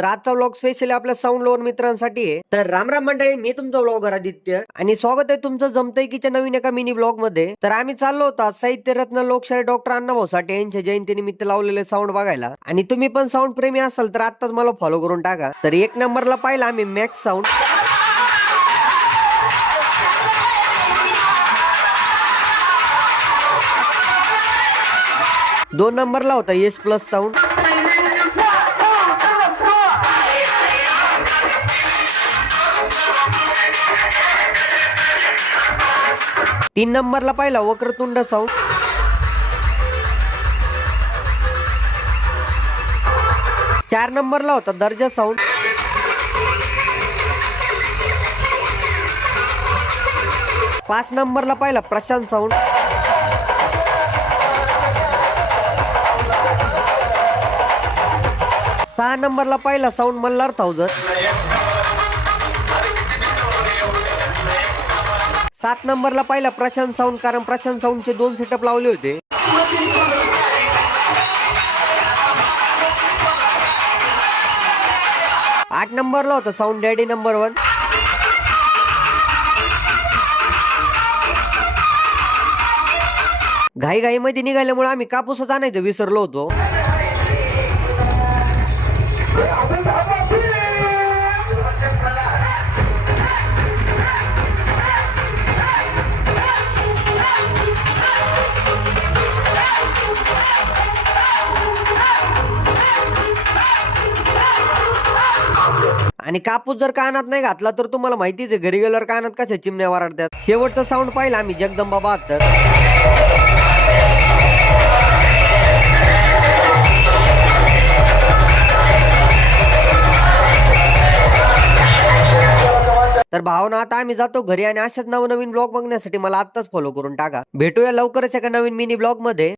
तर आजचा vlog specially आपल्या साऊंड लोअर मित्रांसाठी आहे. तर राम राम मंडळी, मी तुमचा व्लॉगर आदित्य आणि स्वागत आहे तुमचं जमतंय कीच्या नवीन एका मिनी ब्लॉग मध्ये. तर आम्ही चाललो होतो आज साहित्य रत्न लोकशाही डॉक्टर अण्णाभाऊ साठे यांच्या जयंतीनिमित्त लावलेले साऊंड बघायला. आणि तुम्ही पण साऊंड प्रेमी असाल तर आत्ताच मला फॉलो करून टाका. तर एक नंबरला पाहिला आम्ही मॅक्स साऊंड, दोन नंबरला होता यश प्लस साऊंड, तीन नंबरला पाहिला वक्रतुंड साऊंड, चार नंबरला होता दर्जा साऊंड, पाच नंबरला पाहिला प्रशांत साऊंड, सहा नंबरला पाहिला साऊंड मल्हार 1000, सात नंबरला पाहिला प्रशांत साऊंड, कारण प्रशांत साऊंडचे 2 सेटअप लावले होते. आठ नंबरला होता साऊंड डॅडी नंबर 1, घाई मध्ये निघाल्यामुळे आम्ही कापूसच आणायचं विसरलो होतो. आणि कापूस जर कानात नाही घातला तर तुम्हाला माहितीच आहे घरी गेल्यावर कानात कशा चिमण्या वराडतात. शेवटचा साऊंड पाहिला आम्ही जगदंबा 72. तर भावना आता आम्ही जातो घरी आणि अशाच नवनवीन ब्लॉग बघण्यासाठी मला आत्ताच फॉलो करून टाका. भेटूया लवकरच एका नवीन मिनी ब्लॉग मध्ये.